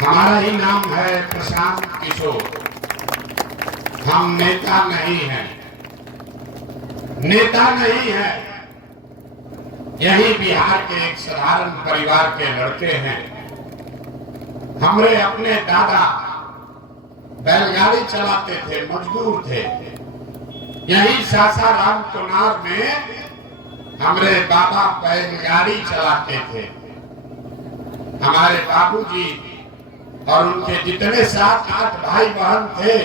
हमारा ही नाम है प्रशांत किशोर। हम नेता नहीं हैं, नेता नहीं है। यही बिहार के एक साधारण परिवार के लड़के हैं। हमारे अपने दादा बैलगाड़ी चलाते थे, मजदूर थे। यही सासाराम चुनार में हमारे बाबा बैलगाड़ी चलाते थे। हमारे बाबूजी और उनके जितने 7-8 भाई बहन थे,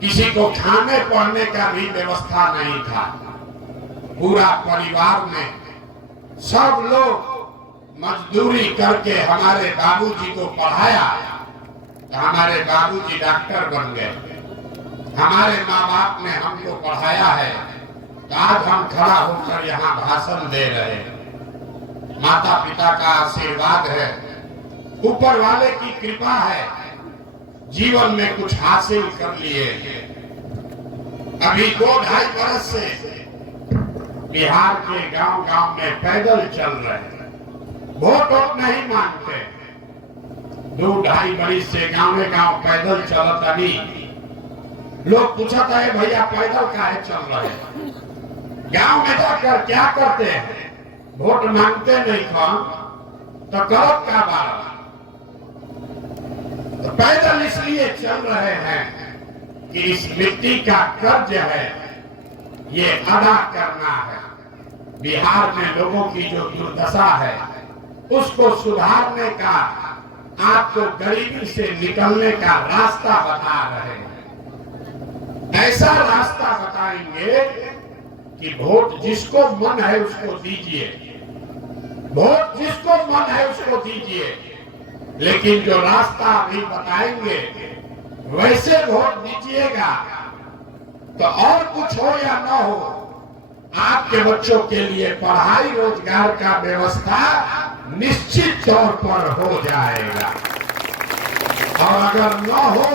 किसी को खाने पढ़ने का भी व्यवस्था नहीं था। पूरा परिवार में सब लोग मजदूरी करके हमारे बाबूजी को पढ़ाया, तो हमारे बाबूजी डॉक्टर बन गए। हमारे माँ बाप ने हमको पढ़ाया है, तो आज हम खड़ा होकर यहाँ भाषण दे रहे हैं। माता पिता का आशीर्वाद है, ऊपर वाले की कृपा है, जीवन में कुछ हासिल कर लिए। अभी 2-2.5 बरस से बिहार के गांव-गांव में पैदल चल रहे हैं, वोट नहीं मांगते। 2-2.5 बरस से गांव-गांव पैदल चलता नहीं। लोग पूछता है भैया पैदल काहे चल रहे हैं, गांव में जाकर क्या करते हैं? वोट मांगते नहीं कौन तो गलत का बात। तो पैदल इसलिए चल रहे हैं कि इस मिट्टी का कर्ज है, ये अदा करना है। बिहार में लोगों की जो दुर्दशा है उसको सुधारने का, आपको गरीबी से निकलने का रास्ता बता रहे हैं। ऐसा रास्ता बताएंगे कि वोट जिसको मन है उसको दीजिए, वोट जिसको मन है उसको दीजिए, लेकिन जो रास्ता अभी बताएंगे वैसे वोट दीजिएगा तो और कुछ हो या न हो, आपके बच्चों के लिए पढ़ाई रोजगार का व्यवस्था निश्चित तौर पर हो जाएगा। और अगर न हो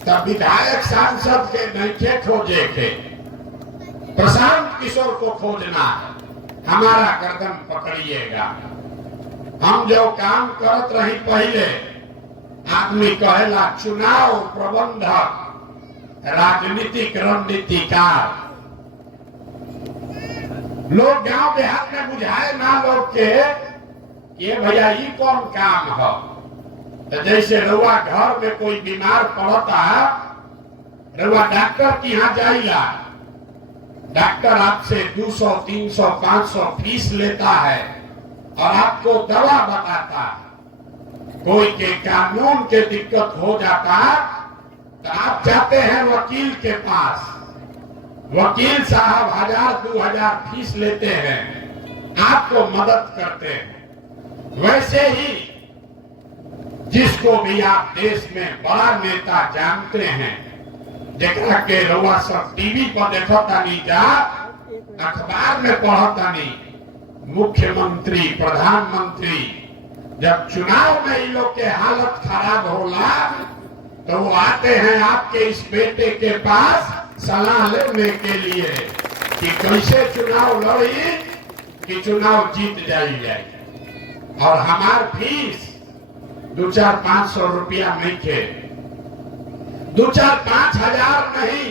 तब विधायक सांसद के नैखे खोजे के, प्रशांत किशोर को खोजना है। हमारा गर्दन पकड़िएगा। हम जो काम करत रही पहले, आदमी कहेला चुनाव प्रबंधक, राजनीतिक रणनीतिकार। लोग गांव देहात में बुझाए ना लोग के ये भैया ये कौन काम है। तो जैसे रउआ घर में कोई बीमार पड़ता, रउआ डॉक्टर के यहाँ जाइला, डॉक्टर आपसे 200, 300, 500 फीस लेता है और आपको दवा बताता है। कोई के कानून के दिक्कत हो जाता तो आप जाते हैं वकील के पास, वकील साहब 1000-2000 फीस लेते हैं, आपको मदद करते हैं। वैसे ही जिसको भी आप देश में बड़ा नेता जानते हैं, देखा के रउआ सब टीवी पर देखता नहीं, जा अखबार में पढ़ता नहीं, मुख्यमंत्री प्रधानमंत्री जब चुनाव में इन लोग के हालत खराब होला तो वो आते हैं आपके इस बेटे के पास सलाह लेने के लिए कि कैसे चुनाव लड़ी कि चुनाव जीत जाए। और हमार फीस 2-4-500 रुपया नहीं थे, 2-4-5 हजार नहीं,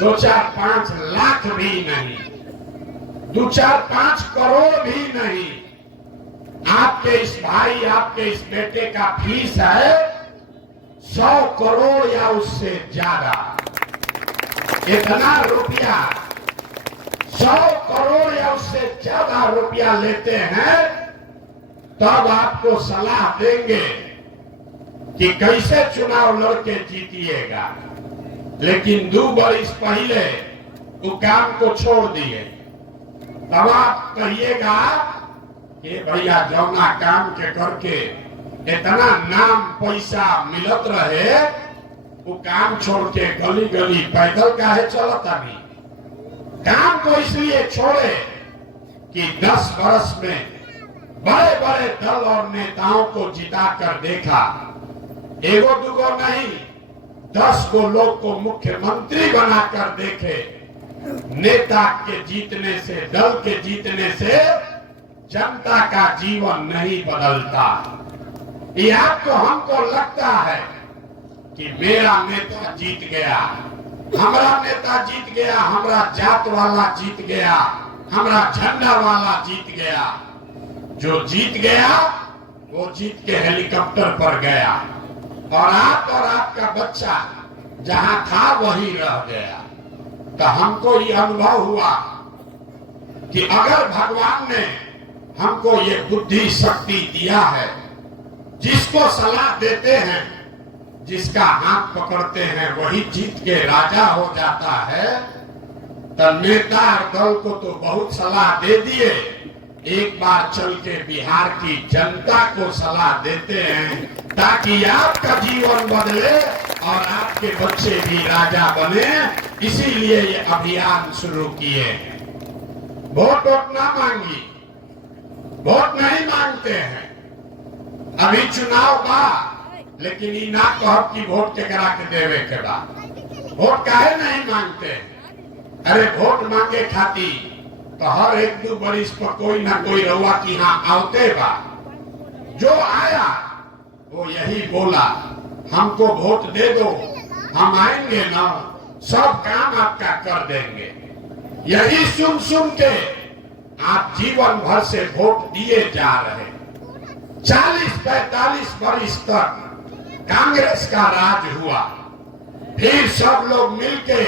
2-4-5 लाख भी नहीं, 2-4-5 करोड़ भी नहीं। आपके इस भाई, आपके इस बेटे का फीस है 100 करोड़ या उससे ज्यादा। इतना रुपया 100 करोड़ या उससे ज्यादा रुपया लेते हैं, तब आपको सलाह देंगे कि कैसे चुनाव लड़के जीतिएगा। लेकिन 2 बरस पहले वो काम को छोड़ दिए, तब आप कहिएगा कि भैया जौना काम के करके इतना नाम पैसा मिलत रहे, वो काम छोड़ के गली गली पैदल काहे चलता नहीं। काम को इसलिए छोड़े कि 10 बरस में बड़े बड़े दल और नेताओं को जिता कर देखा, एगो दुगो नहीं 10 को लोग को मुख्यमंत्री बनाकर देखे। नेता के जीतने से, दल के जीतने से जनता का जीवन नहीं बदलता। ये आपको हमको लगता है कि मेरा नेता जीत गया, हमारा नेता जीत गया, हमारा जात वाला जीत गया, हमारा झंडा वाला जीत गया। जो जीत गया वो जीत के हेलीकॉप्टर पर गया और आपका बच्चा जहां था वही रह गया। तो हमको ये अनुभव हुआ कि अगर भगवान ने हमको ये बुद्धि शक्ति दिया है, जिसको सलाह देते हैं, जिसका हाथ पकड़ते हैं वही जीत के राजा हो जाता है। तो नेता और दल को तो बहुत सलाह दे दिए, एक बार चल के बिहार की जनता को सलाह देते हैं ताकि आपका जीवन बदले और आपके बच्चे भी राजा बने। इसीलिए ये अभियान शुरू किए हैं। वोट ना मांगी, वोट नहीं मांगते हैं। अभी चुनाव बा, लेकिन ये ना कहब कि वोट के करा के देवे के बाद वोट काहे नहीं मांगते। अरे वोट मांगे खाती तो हर एक दो बरिस पर कोई ना कोई रउआ की यहाँ आवते बा। जो आया वो यही बोला, हमको वोट दे दो, हम आएंगे ना, सब काम आपका कर देंगे। यही सुन सुन के आप जीवन भर से वोट दिए जा रहे। 40-45 वर्ष तक कांग्रेस का राज हुआ, फिर सब लोग मिलके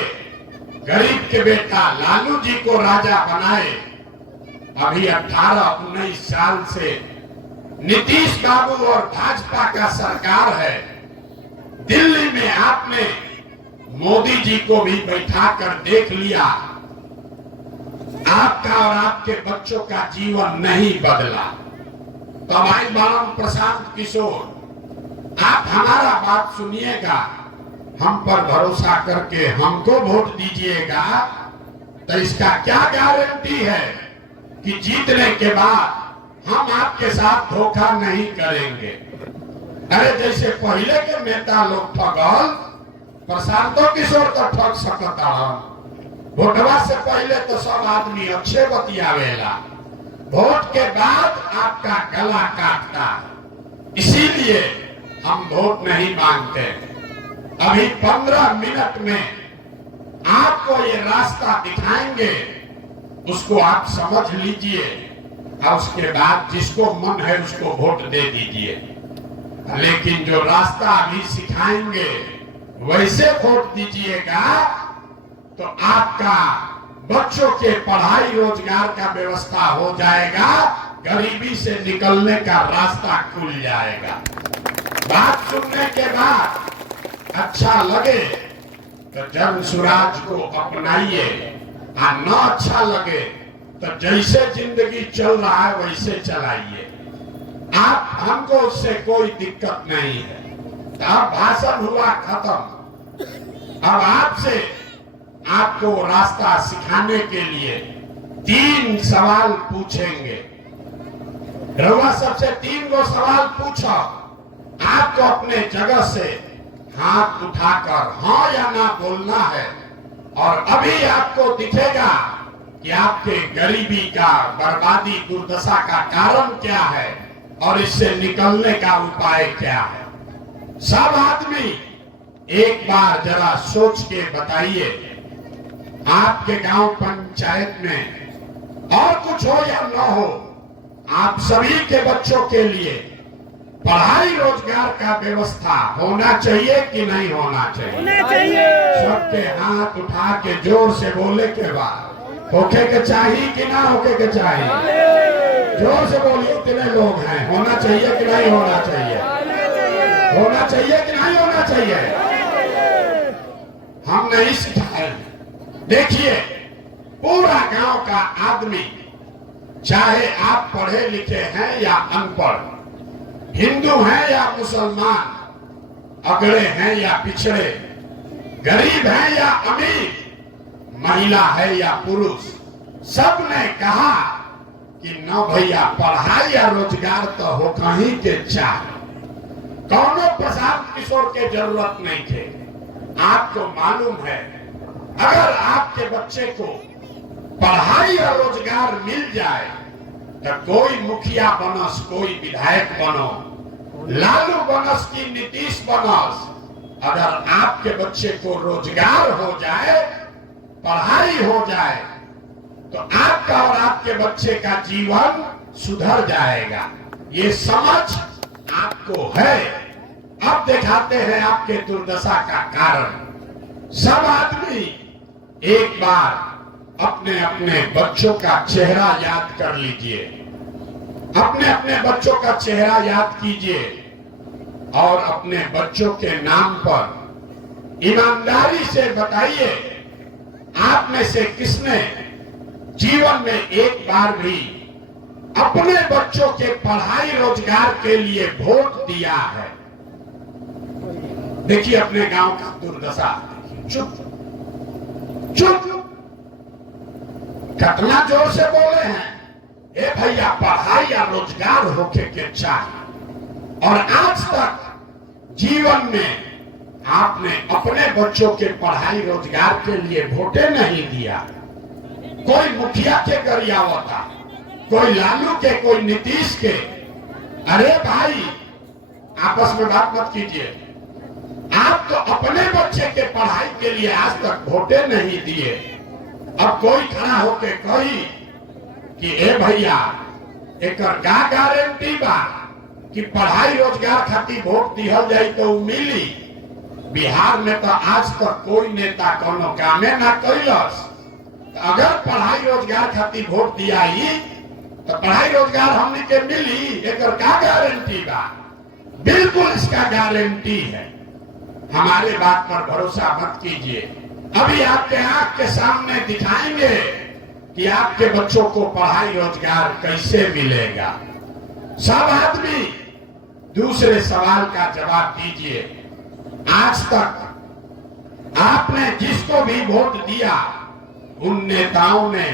गरीब के बेटा लालू जी को राजा बनाए। अभी 18-19 साल से नीतीश बाबू और भाजपा का सरकार है। दिल्ली में आपने मोदी जी को भी बैठा कर देख लिया, आपका और आपके बच्चों का जीवन नहीं बदला। तो भाई बालम प्रशांत किशोर, आप हमारा बात सुनिएगा, हम पर भरोसा करके हमको वोट दीजिएगा। तो इसका क्या गारंटी है कि जीतने के बाद हम आपके साथ धोखा नहीं करेंगे। अरे जैसे पहले के नेता लोग ठगल, प्रशांतो किशोर तो ठग सकता। वोटवा से पहले तो सब आदमी अच्छे बतियावेला, वोट के बाद आपका गला काटता। इसीलिए हम वोट नहीं मांगते। अभी 15 मिनट में आपको ये रास्ता दिखाएंगे, उसको आप समझ लीजिए और उसके बाद जिसको मन है उसको वोट दे दीजिए। लेकिन जो रास्ता अभी सिखाएंगे वैसे वोट दीजिएगा तो आपका बच्चों के पढ़ाई रोजगार का व्यवस्था हो जाएगा, गरीबी से निकलने का रास्ता खुल जाएगा। बात सुनने के बाद अच्छा लगे तो जन स्वराज को अपनाइए, और न अच्छा लगे तो जैसे जिंदगी चल रहा है वैसे चलाइए। आप हमको उससे कोई दिक्कत नहीं है। अब भाषण हुआ खत्म। अब आपसे आपको रास्ता सिखाने के लिए 3 सवाल पूछेंगे। रउआ सबसे 3 गो सवाल पूछो। आपको अपने जगह से हाथ उठाकर हाँ या ना बोलना है। और अभी आपको दिखेगा कि आपके गरीबी का, बर्बादी, दुर्दशा का कारण क्या है और इससे निकलने का उपाय क्या है। सब आदमी एक बार जरा सोच के बताइए, आपके गांव पंचायत में और कुछ हो या न हो, आप सभी के बच्चों के लिए पढ़ाई रोजगार का व्यवस्था होना चाहिए कि नहीं होना चाहिए? होना चाहिए। सबके हाथ उठा के जोर से बोले के बाद होके के चाहिए कि ना होके के चाहिए? जोर से बोलिए, कितने लोग हैं? होना चाहिए कि नहीं होना चाहिए? होना चाहिए कि नहीं होना चाहिए? हम नहीं सिखाए। देखिए, पूरा गांव का आदमी, चाहे आप पढ़े लिखे हैं या अनपढ़, हिंदू हैं या मुसलमान, अगड़े हैं या पिछड़े, गरीब हैं या अमीर, महिला है या पुरुष, सब ने कहा कि न भैया पढ़ाई या रोजगार तो हो कहीं के चाहे। कौनो प्रशांत किशोर के जरूरत नहीं थे। आपको मालूम है, अगर आपके बच्चे को पढ़ाई और रोजगार मिल जाए तो कोई मुखिया बनो, कोई विधायक बनो, लालू बनस की नीतीश बनस। अगर आपके बच्चे को रोजगार हो जाए, पढ़ाई हो जाए, तो आपका और आपके बच्चे का जीवन सुधर जाएगा। ये समझ आपको है। अब दिखाते हैं आपके दुर्दशा का कारण। सब आदमी एक बार अपने अपने बच्चों का चेहरा याद कर लीजिए, अपने अपने बच्चों का चेहरा याद कीजिए और अपने बच्चों के नाम पर ईमानदारी से बताइए, आप में से किसने जीवन में एक बार भी अपने बच्चों के पढ़ाई रोजगार के लिए वोट दिया है? देखिए अपने गांव का दुर्दशा। चुप चुप, कितना जोर से बोले हैं। ए भैया, पढ़ाई या रोजगार होके के चाहिए। और आज तक जीवन में आपने अपने बच्चों के पढ़ाई रोजगार के लिए वोटे नहीं दिया। कोई मुखिया के गरियावता, कोई लालू के, कोई नीतीश के। अरे भाई, आपस में बात मत कीजिए। आप तो अपने बच्चे के पढ़ाई के लिए आज तक वोटे नहीं दिए। अब कोई खड़ा होके कही कि ए भैया, एक का गारंटी बा कि पढ़ाई रोजगार खातिर वोट दिहल जाई तो मिली। बिहार में तो आज तक कोई नेता कोनो कामे ना कैलस। अगर पढ़ाई रोजगार खातिर वोट दिया तो पढ़ाई रोजगार हमने के मिली, एक का गारंटी बा? बिल्कुल इसका गारंटी है। हमारे बात पर भरोसा मत कीजिए। अभी आपके आंख के सामने दिखाएंगे कि आपके बच्चों को पढ़ाई रोजगार कैसे मिलेगा। सब आदमी दूसरे सवाल का जवाब दीजिए। आज तक आपने जिसको भी वोट दिया, उन नेताओं ने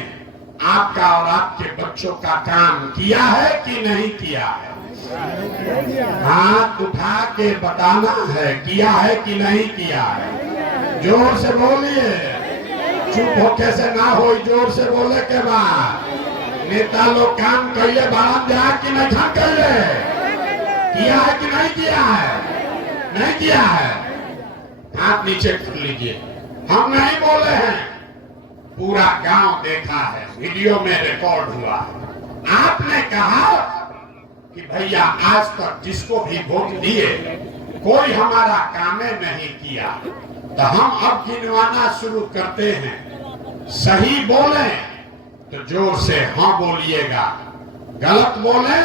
आपका और आपके बच्चों का काम किया है कि नहीं किया है? हाथ उठा के बताना है, किया है कि नहीं किया है। जोर से बोलिए, चुप होके से ना हो, जोर से बोले के बाद। नेता लोग काम कैले बारात जा कि नहीं था कैले, किया है कि नहीं किया है? नहीं किया है। हाथ नीचे कर लीजिए। हम नहीं बोले हैं, पूरा गांव देखा है, वीडियो में रिकॉर्ड हुआ है। आपने कहा कि भैया आज तक जिसको भी वोट दिए कोई हमारा कामे नहीं किया। तो हम अब गिनवाना शुरू करते हैं। सही बोले तो जोर से हाँ बोलिएगा, गलत बोले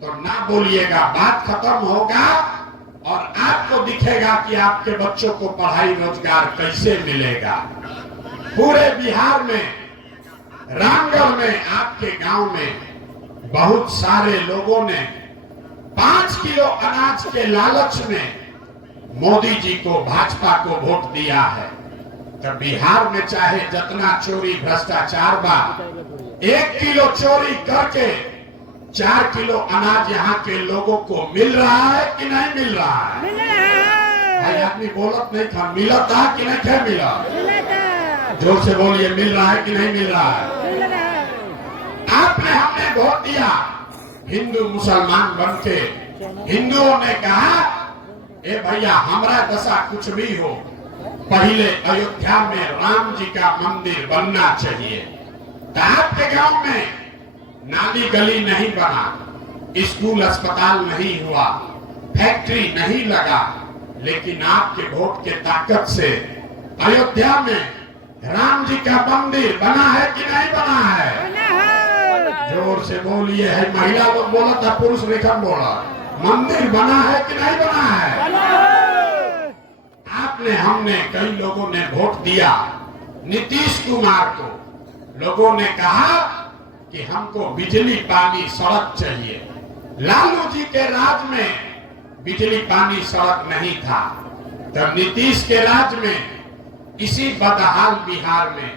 तो ना बोलिएगा। बात खत्म होगा और आपको दिखेगा कि आपके बच्चों को पढ़ाई रोजगार कैसे मिलेगा। पूरे बिहार में, रामगढ़ में, आपके गांव में बहुत सारे लोगों ने 5 किलो अनाज के लालच में मोदी जी को, भाजपा को वोट दिया है। तो बिहार में चाहे जितना चोरी भ्रष्टाचार बा, 1 किलो चोरी करके 4 किलो अनाज यहाँ के लोगों को मिल रहा है कि नहीं मिल रहा है? भाई आदमी बोलत नहीं था, मिला था कि नहीं था? मिला। जोर से बोलिए, मिल रहा है कि नहीं मिल रहा है? आपने, हमने वोट दिया हिंदू मुसलमान बनके। हिंदुओं ने कहा ए भैया हमारा दशा कुछ भी हो, पहले अयोध्या में राम जी का मंदिर बनना चाहिए। तो आपके गांव में नाली गली नहीं बना, स्कूल अस्पताल नहीं हुआ, फैक्ट्री नहीं लगा, लेकिन आपके वोट के ताकत से अयोध्या में राम जी का मंदिर बना है कि नहीं बना है? जोर से बोलिए। है महिला लोग बोला था, पुरुष लेखन बोला। मंदिर बना है कि नहीं बना है? आपने, हमने, कई लोगों ने वोट दिया नीतीश कुमार को। लोगों ने कहा कि हमको बिजली पानी सड़क चाहिए। लालू जी के राज में बिजली पानी सड़क नहीं था। तब नीतीश के राज में इसी बदहाल बिहार में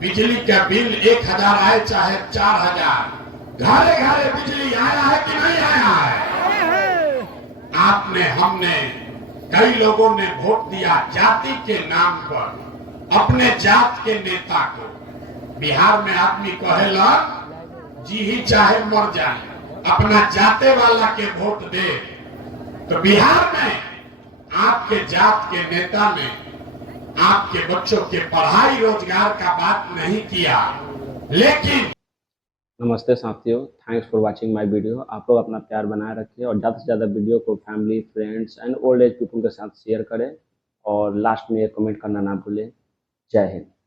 बिजली का बिल 1000 आए चाहे 4000, घरे घरे बिजली आया है कि नहीं आया है? आपने, हमने, कई लोगों ने वोट दिया जाति के नाम पर, अपने जात के नेता को। बिहार में आदमी कहेला जी ही चाहे मर जाए, अपना जाते वाला के वोट दे। तो बिहार में आपके जात के नेता ने आपके बच्चों के पढ़ाई रोजगार का बात नहीं किया, लेकिन नमस्ते साथियों, thanks for watching my video. आप लोग अपना प्यार बनाए रखिए और ज़्यादा से ज़्यादा वीडियो को family, friends and old age people के साथ शेयर करें और लास्ट में एक कमेंट करना ना भूलें। जय हिंद।